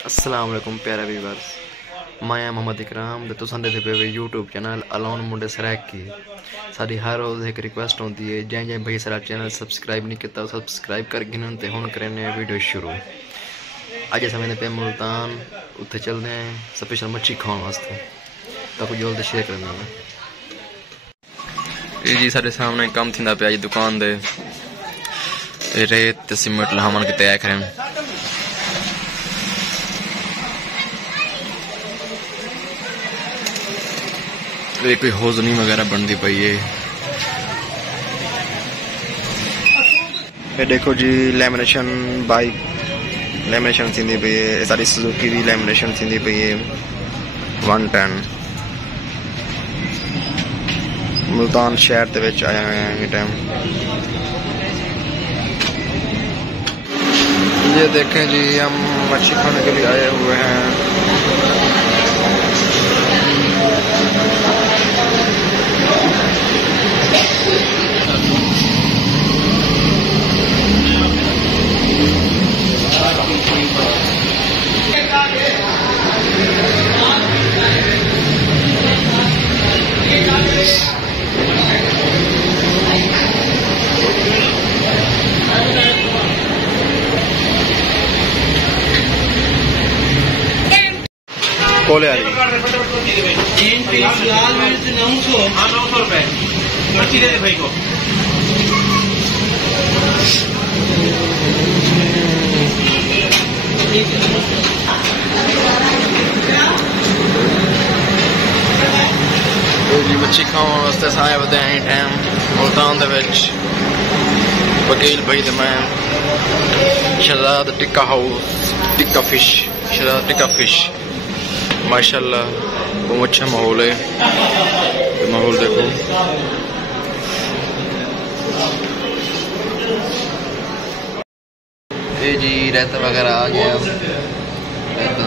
अस्सलाम वालेकुम प्यारे व्यूअर्स, मैं मोहम्मद इकराम ते तुसां दे पे यूट्यूब चैनल अलोन मुंडे सरैक की साडी हर रोज़ एक रिक्वेस्ट होती है जै भाई सारा चैनल सब्सक्राइब नहीं किया सब्सक्राइब कर गिनन ते हुण करने वीडियो शुरू। अज समय पे मुल्तान उत्थे चलते हैं स्पेशल मच्छी खाने वास्ते, तो कुछ जल्द शेयर करना है जी। साढ़े सामने कम थी पे दुकान दे रेत सीमेंट लहावन के तय करें। कोई हौजनी वगैरह बनती पई है। ये देखो जी लैमिनेशन बाइक लैमिनेशन थी पई है, सारी सुजुकी की लैमिनेशन थी पई है 110। मुल्तान शहर के विच आया हुए हैं ये टाइम। ये देखें जी हम मच्छी खाने के लिए आए हुए हैं। कोले आ रही 3 पीस लाल मिर्च 900। हाँ 900 रुपए मच्छी दे दे भाई को। जी मच्छी खाने वास्ते सारे बंदे हैं टाइम मुल्तान दे विच। वकील भाई ते मैं Shahzad tikka house tikka fish Shahzad tikka fish माशाल्लाह बहुत अच्छा माहौल है। माहौल देखो ये जी रायता वगैरह आ गया। रायता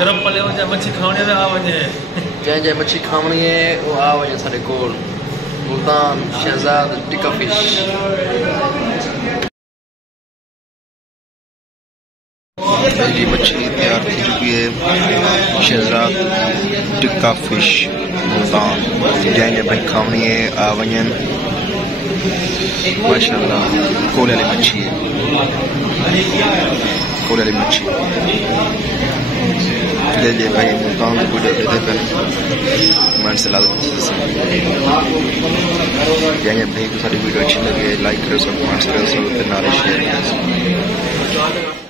गरम पले हो जाए मच्छी खाने में आ वजे जै मच्छी खावनी है वो आ वजे साढ़े कोल मुल्तान शहजाद टिक्का फिश। जी मच्छी तैयार हो चुकी है शहजाद टिक्का फिश मुल्तान। जै भाई खावनी है आ वजन माशाल्लाह कोले वाली मच्छी है। कोले वाली मच्छी ले भाई मुल्तान की वीडियो दे पे कमेंट से लाजमी भाई को सारी वीडियो अच्छी लगे लाइक करो सब कमेंट्स करो सब नारे शेयर करो।